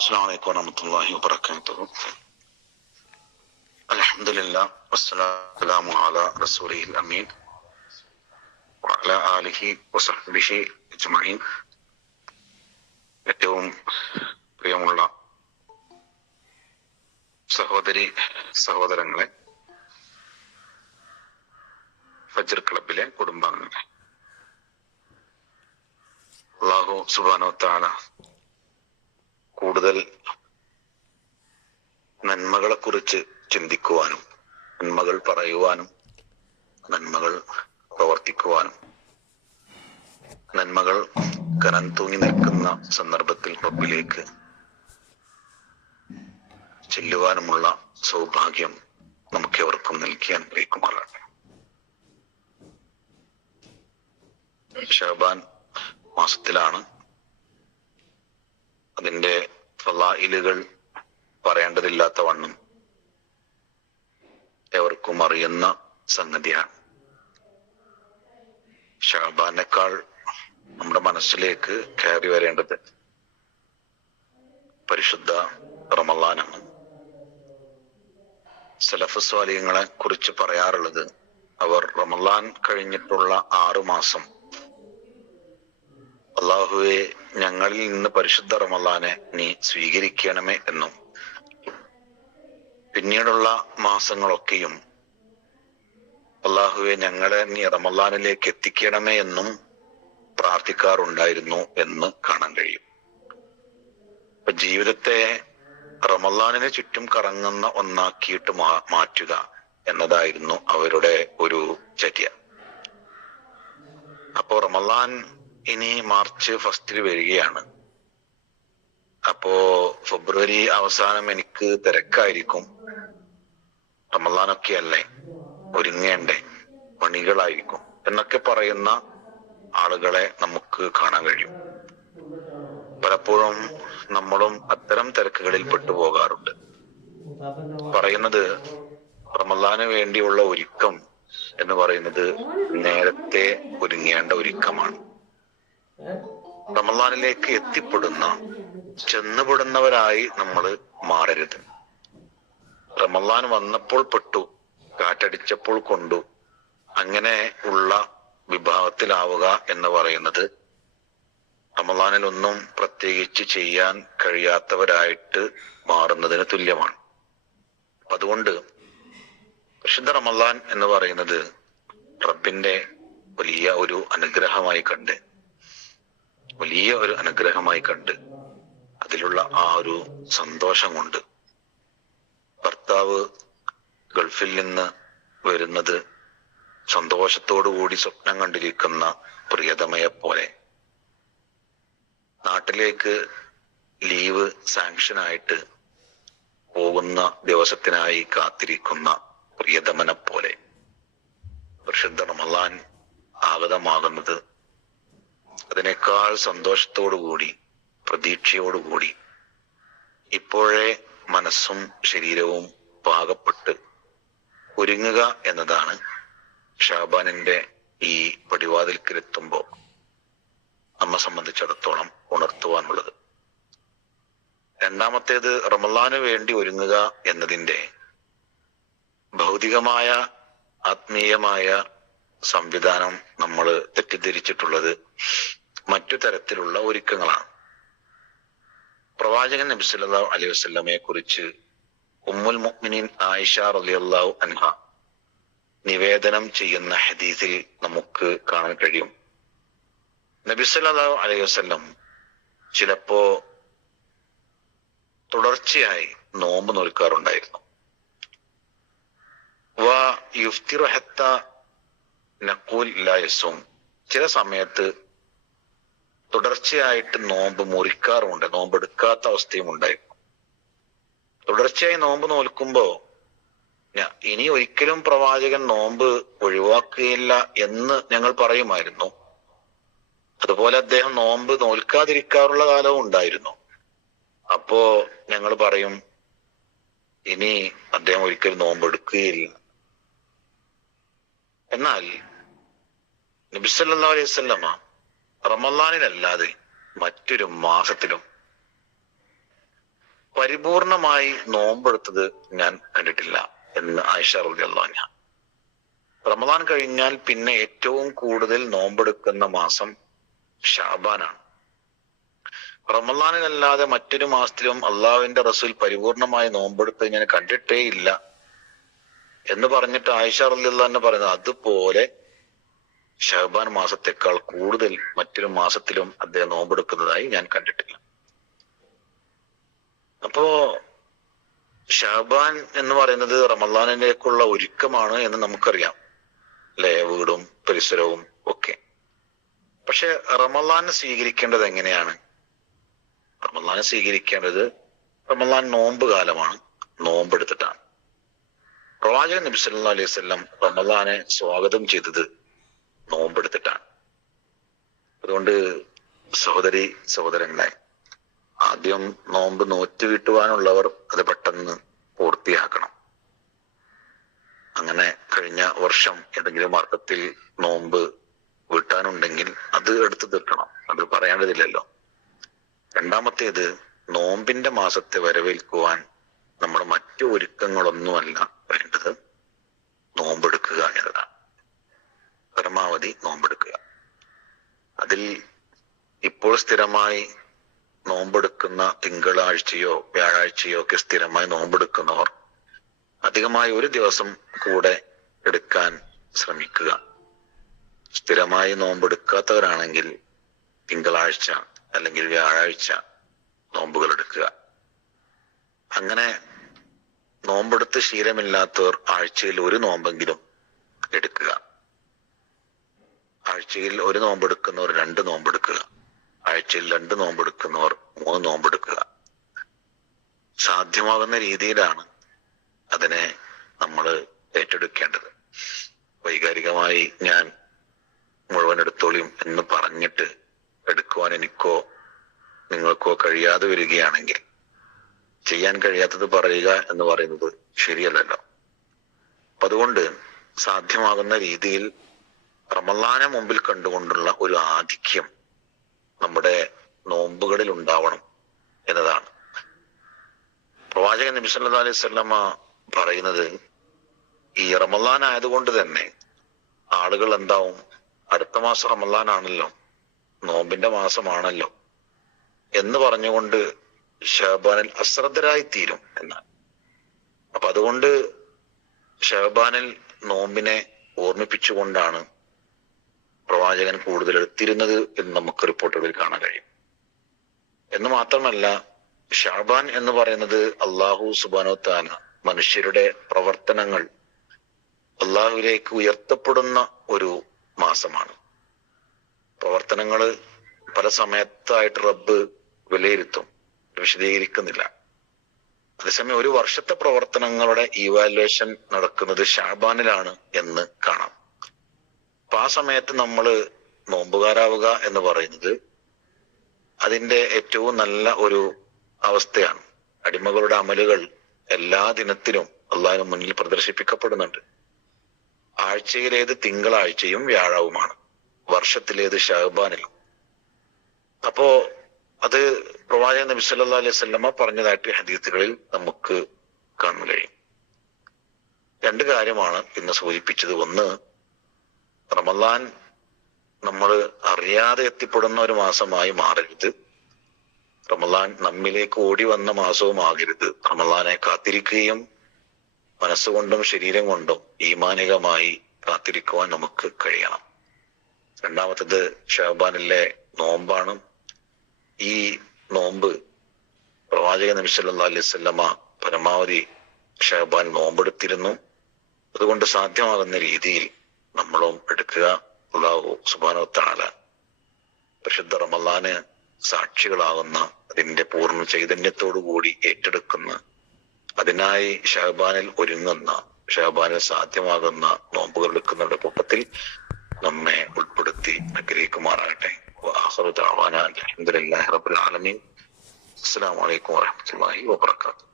السلام عليكم ورحمة الله وبركاته. الحمد لله والسلام على رسوله الأمين وعلى آله وصحبه أجمعين. ഏറ്റവും പ്രിയമുള്ള സഹോദരി സഹോദരങ്ങളെ, ഫജ്ർ ക്ലബിലെ കുടുംബാംഗങ്ങളെ, അല്ലാഹു സുബ്ഹാനഹു വ തആല കൂടുതൽ നന്മകളെ കുറിച്ച് ചിന്തിക്കുവാനും നന്മകൾ പറയുവാനും നന്മകൾ പ്രവർത്തിക്കുവാനും നന്മകൾ കനം തൂങ്ങി നിൽക്കുന്ന സന്ദർഭത്തിൽ റബ്ബിലേക്ക് ചെല്ലുവാനുമുള്ള സൗഭാഗ്യം നമുക്കെവർക്കും നൽകി അനുഗ്രഹിക്കുമാറാകട്ടെ. ശഅബാൻ മാസത്തിലാണ്. അതിന്റെ ഫളായിലുകൾ പറയേണ്ടതില്ലാത്ത വണ്ണം എവർക്കും അറിയുന്ന സംഗതിയാണ്. ശഅബാനേക്കാൾ നമ്മുടെ മനസ്സിലേക്ക് കയറി വരേണ്ടത് പരിശുദ്ധ റമളാനാണ്. സലഫ് സ്വാലിഹ്യങ്ങളെ കുറിച്ച് പറയാറുള്ളത്, അവർ റമളാൻ കഴിഞ്ഞിട്ടുള്ള 6 മാസം അള്ളാഹുവെ ഞങ്ങളിൽ നിന്ന് പരിശുദ്ധ റമളാനെ നീ സ്വീകരിക്കണമേ എന്നും പിന്നീടുള്ള മാസങ്ങളൊക്കെയും അള്ളാഹുവെ ഞങ്ങളെ നീ റമളാനിലേക്ക് എത്തിക്കണമേ എന്നും പ്രാർത്ഥിക്കാറുണ്ടായിരുന്നു എന്ന് കാണാൻ കഴിയും. അപ്പൊ ജീവിതത്തെ റമളാനിന് ചുറ്റും കറങ്ങുന്ന ഒന്നാക്കിയിട്ട് മാറ്റുക എന്നതായിരുന്നു അവരുടെ ഒരു ചര്യ. അപ്പോ റമളാൻ ഇനി മാർച്ച് 1 വരികയാണ്. അപ്പോ ഫെബ്രുവരി അവസാനം എനിക്ക് തിരക്കായിരിക്കും. റമളാനൊക്കെ അല്ലേ, ഒരുങ്ങേണ്ടേ, പണികളായിരിക്കും എന്നൊക്കെ പറയുന്ന ആളുകളെ നമുക്ക് കാണാൻ കഴിയും. പലപ്പോഴും നമ്മളും അത്തരം തിരക്കുകളിൽ പെട്ടുപോകാറുണ്ട്. പറയുന്നത് റമളാന് വേണ്ടിയുള്ള ഒരുക്കം എന്ന് പറയുന്നത് നേരത്തെ ഒരുങ്ങേണ്ട ഒരുക്കമാണ്. റമളാനിലേക്ക് ചെന്നുപെടുന്നവരായി നമ്മൾ മാറരുത്. റമളാൻ വന്നപ്പോൾ പെട്ടു, കാറ്റടിച്ചപ്പോൾ കൊണ്ടു, അങ്ങനെ ഉള്ള വിഭാഗത്തിലാവുക എന്ന് പറയുന്നത് റമളാനിൽ ഒന്നും പ്രത്യേകിച്ച് ചെയ്യാൻ കഴിയാത്തവരായിട്ട് മാറുന്നതിന് തുല്യമാണ്. അതുകൊണ്ട് പരിശുദ്ധ റമളാൻ എന്ന് പറയുന്നത് റബ്ബിന്റെ വലിയ ഒരു അനുഗ്രഹമായി കണ്ട് അതിലുള്ള ആ ഒരു സന്തോഷം കൊണ്ട്, ഭർത്താവ് ഗൾഫിൽ നിന്ന് വരുന്നത് സന്തോഷത്തോടുകൂടി സ്വപ്നം കണ്ടിരിക്കുന്ന പ്രിയതമയെ പോലെ, നാട്ടിലേക്ക് ലീവ് സാങ്ഷനായിട്ട് പോകുന്ന ദിവസത്തിനായി കാത്തിരിക്കുന്ന പ്രിയതമനെ പോലെ പരിശുദ്ധ റമളാൻ ആഗതമാകുന്നത് അതിനേക്കാൾ സന്തോഷത്തോടുകൂടി, പ്രതീക്ഷയോടുകൂടി ഇപ്പോഴേ മനസ്സും ശരീരവും പാകപ്പെട്ട് ഒരുങ്ങുക എന്നതാണ് ഷാബാനിന്റെ ഈ പടിവാതിൽക്കലെത്തുമ്പോൾ നമ്മെ സംബന്ധിച്ചിടത്തോളം ഉണർത്തുവാനുള്ളത്. രണ്ടാമത്തേത്, റമളാന് വേണ്ടി ഒരുങ്ങുക എന്നതിന്റെ ഭൗതികമായ ആത്മീയമായ സംവിധാനം നമ്മൾ തെറ്റിദ്ധരിച്ചിട്ടുള്ളത് മറ്റു തരത്തിലുള്ള ഒരുക്കങ്ങളാണ്. പ്രവാചകൻ നബി സല്ലല്ലാഹു അലൈഹി വസല്ലമയെ കുറിച്ച് ഉമ്മുൽ മുഅ്മിനീൻ ആയിഷ റളിയല്ലാഹു അൻഹ നിവേദനം ചെയ്യുന്ന ഹദീസിൽ നമുക്ക് കാണാൻ കഴിയും. നബി സല്ലല്ലാഹു അലൈഹി വസല്ലം ചിലപ്പോ തുടർച്ചയായി നോമ്പ് നോൽക്കാറുണ്ടായിരുന്നു. വാ യുഫ്തിറു ഹത്താ നഖൂൽ ലാ യസൂം, ചില സമയത്ത് തുടർച്ചയായിട്ട് നോമ്പ് മുറിക്കാറുമുണ്ട്, നോമ്പെടുക്കാത്ത അവസ്ഥയും ഉണ്ടായിരുന്നു. തുടർച്ചയായി നോമ്പ് നോൽക്കുമ്പോ ഇനി ഒരിക്കലും പ്രവാചകൻ നോമ്പ് ഒഴിവാക്കുകയില്ല എന്ന് ഞങ്ങൾ പറയുമായിരുന്നു. അതുപോലെ അദ്ദേഹം നോമ്പ് നോൽക്കാതിരിക്കാറുള്ള കാലവും ഉണ്ടായിരുന്നു. അപ്പോ ഞങ്ങൾ പറയും, ഇനി അദ്ദേഹം ഒരിക്കലും നോമ്പ് എടുക്കുകയില്ല. എന്നാൽ നബി സല്ലല്ലാഹു അലൈഹി വസല്ലമ റമളാനിലല്ലാതെ മറ്റൊരു മാസത്തിലും പരിപൂർണമായി നോമ്പെടുത്തത് ഞാൻ കണ്ടിട്ടില്ല എന്ന് ആയിഷ റളിയല്ലാഹു അൻഹ. റമദാൻ കഴിഞ്ഞാൽ പിന്നെ ഏറ്റവും കൂടുതൽ നോമ്പെടുക്കുന്ന മാസം ഷഅബാനാണ്. റമദാനിലല്ലാതെ മറ്റൊരു മാസത്തിലും അള്ളാഹുവിന്റെ റസൂൽ പരിപൂർണമായി നോമ്പെടുത്ത് ഞാൻ കണ്ടിട്ടേ ഇല്ല എന്ന് പറഞ്ഞിട്ട് ആയിഷ റളിയല്ലാഹു അൻഹ പറയുന്നത്, അതുപോലെ ഷഅബാൻ മാസത്തെക്കാൾ കൂടുതൽ മറ്റൊരു മാസത്തിലും അദ്ദേഹം നോമ്പെടുക്കുന്നതായി ഞാൻ കണ്ടിട്ടില്ല. അപ്പോ ഷഅബാൻ എന്ന് പറയുന്നത് റമദാനിലേക്കുള്ള ഒരുക്കമാണ് എന്ന് നമുക്കറിയാം, അല്ലെ? വീടും പരിസരവും ഒക്കെ. പക്ഷെ റമദാൻ സ്വീകരിക്കേണ്ടത് എങ്ങനെയാണ്? റമദാൻ സ്വീകരിക്കേണ്ടത് റമദാൻ നോമ്പ് കാലമാണ്, നോമ്പെടുത്തിട്ടാണ്. പ്രവാചകൻ നബി സല്ലല്ലാഹു അലൈഹി വസല്ലം റമദാനെ സ്വാഗതം ചെയ്തത് നോമ്പെടുത്തിട്ടാണ്. അതുകൊണ്ട് സഹോദരി സഹോദരങ്ങളെ, ആദ്യം നോമ്പ് നോറ്റ് വീട്ടുവാനുള്ളവർ അത് പെട്ടെന്ന് പൂർത്തിയാക്കണം. അങ്ങനെ കഴിഞ്ഞ വർഷം ഏതെങ്കിലും അർത്ഥത്തിൽ നോമ്പ് വീട്ടാനുണ്ടെങ്കിൽ അത് എടുത്തു തീർക്കണം, അത് പറയേണ്ടതില്ലല്ലോ. രണ്ടാമത്തേത്, നോമ്പിന്റെ മാസത്തെ വരവേൽക്കുവാൻ നമ്മൾ മറ്റു ഒരുക്കങ്ങളൊന്നുമല്ല വേണ്ടത്, നോമ്പെടുക്കുക എന്നതാണ്. പരമാവധി നോമ്പെടുക്കുക. അതിൽ ഇപ്പോൾ സ്ഥിരമായി നോമ്പെടുക്കുന്ന തിങ്കളാഴ്ചയോ വ്യാഴാഴ്ചയോ ഒക്കെ സ്ഥിരമായി നോമ്പെടുക്കുന്നവർ അധികമായി ഒരു ദിവസം കൂടെ എടുക്കാൻ ശ്രമിക്കുക. സ്ഥിരമായി നോമ്പെടുക്കാത്തവരാണെങ്കിൽ തിങ്കളാഴ്ച അല്ലെങ്കിൽ വ്യാഴാഴ്ച നോമ്പുകൾ എടുക്കുക. അങ്ങനെ നോമ്പെടുത്ത് ശീലമില്ലാത്തവർ ആഴ്ചയിൽ ഒരു നോമ്പെങ്കിലും എടുക്കുക. ആഴ്ചയിൽ ഒരു നോമ്പെടുക്കുന്നവർ 2 നോമ്പെടുക്കുക. ആഴ്ചയിൽ 2 നോമ്പെടുക്കുന്നവർ 3 നോമ്പെടുക്കുക. സാധ്യമാകുന്ന രീതിയിലാണ് അതിനെ നമ്മൾ ഏറ്റെടുക്കേണ്ടത്. വൈകാരികമായി ഞാൻ മുഴുവൻ എടുത്തോളിയും എന്ന് പറഞ്ഞിട്ട് എടുക്കുവാൻ എനിക്കോ നിങ്ങൾക്കോ കഴിയാതെ വരികയാണെങ്കിൽ ചെയ്യാൻ കഴിയാത്തത് പറയുക എന്ന് പറയുന്നത് ശരിയല്ലല്ലോ. അപ്പൊ അതുകൊണ്ട് സാധ്യമാകുന്ന രീതിയിൽ റമളാനെ മുമ്പിൽ കണ്ടുകൊണ്ടുള്ള ഒരു ആധിക്യം നമ്മുടെ നോമ്പുകളിൽ ഉണ്ടാവണം എന്നതാണ്. പ്രവാചകൻ നബി സല്ലല്ലാഹു അലൈഹി വസല്ലമ പറയുന്നത്, ഈ റമളാൻ ആയതുകൊണ്ട് തന്നെ ആളുകൾ എന്താവും, അടുത്ത മാസം റമളാനാണല്ലോ, നോമ്പിന്റെ മാസമാണല്ലോ എന്ന് പറഞ്ഞുകൊണ്ട് ഷഅബാനിൽ അശ്രദ്ധരായി തീരും എന്നാണ്. അപ്പൊ അതുകൊണ്ട് ഷഅബാനിൽ നോമ്പിനെ ഓർമ്മിപ്പിച്ചുകൊണ്ടാണ് പ്രവാചകൻ കൂടുതൽ എടുത്തിരുന്നത് എന്ന് നമുക്ക് റിപ്പോർട്ടുകളിൽ കാണാൻ കഴിയും. എന്ന് മാത്രമല്ല, ഷഅബാൻ എന്ന് പറയുന്നത് അല്ലാഹു സുബ്ഹാനഹു വ തആല മനുഷ്യരുടെ പ്രവർത്തനങ്ങൾ അള്ളാഹുവിലേക്ക് ഉയർത്തപ്പെടുന്ന ഒരു മാസമാണ്. പ്രവർത്തനങ്ങൾ പല സമയത്തായിട്ട് റബ്ബ് വിലയിരുത്തും, വിശദീകരിക്കുന്നില്ല. അതേസമയം ഒരു വർഷത്തെ പ്രവർത്തനങ്ങളുടെ ഇവാലുവേഷൻ നടക്കുന്നത് ഷഅബാനിലാണ് എന്ന് കാണാം. അപ്പൊ ആ സമയത്ത് നമ്മൾ നോമ്പുകാരാവുക എന്ന് പറയുന്നത് അതിന്റെ ഏറ്റവും നല്ല ഒരു അവസ്ഥയാണ്. അടിമകളുടെ അമലുകൾ എല്ലാ ദിനത്തിലും അള്ളാഹിന് മുന്നിൽ പ്രദർശിപ്പിക്കപ്പെടുന്നുണ്ട്. ആഴ്ചയിലേത് തിങ്കളാഴ്ചയും വ്യാഴവുമാണ്, വർഷത്തിലേത് ഷഅബാനിലും. അപ്പോ അത് പ്രവാചകൻ നബി സല്ലല്ലാഹു അലൈഹി വസല്ലമ പറഞ്ഞതായിട്ട് ഹദീസുകളിൽ നമുക്ക് കാണാൻ കഴിയും. 2 കാര്യമാണ് ഇന്ന് സൂചിപ്പിച്ചത്. ഒന്ന്, റമളാൻ നമ്മൾ അറിയാതെ എത്തിപ്പെടുന്ന ഒരു മാസമായി മാറരുത്. റമളാൻ നമ്മിലേക്ക് ഓടി വന്ന മാസവുമാകരുത്. റമളാനെ കാത്തിരിക്കുകയും മനസ്സുകൊണ്ടും ശരീരം കൊണ്ടും ഈമാനികമായി കാത്തിരിക്കുവാൻ നമുക്ക് കഴിയണം. രണ്ടാമത്തേത് ഷഅബാനിലെ നോമ്പാണ്. ഈ നോമ്പ് പ്രവാചകൻ നബി സല്ലല്ലാഹു അലൈഹി വസല്ലമ പരമാവധി ഷഅബാൻ നോമ്പെടുത്തിരുന്നു. അതുകൊണ്ട് സാധ്യമാകുന്ന രീതിയിൽ നമ്മളും എടുക്കുക. അല്ലാഹു സുബ്ഹാനഹു വ തആല പരിശുദ്ധ റമളാന് സാക്ഷികളാകുന്ന, അതിന്റെ പൂർണ്ണ ചൈതന്യത്തോടു കൂടി ഏറ്റെടുക്കുന്ന, അതിനായി ഷഅബാനിൽ ഒരുങ്ങുന്ന, ഷഅബാനിൽ സാധ്യമാകുന്ന നോമ്പുകൾ എടുക്കുന്നവരുടെ കൂട്ടത്തിൽ നമ്മെ ഉൾപ്പെടുത്തി അനുഗ്രഹിക്കുമാറാകട്ടെ. വആഖിറു ദഅവാനാ അൽഹംദുലില്ലാഹി റബ്ബിൽ ആലമീൻ. അസ്സലാമു അലൈക്കും വറഹ്മത്തുള്ളാഹി വബറകാതുഹു.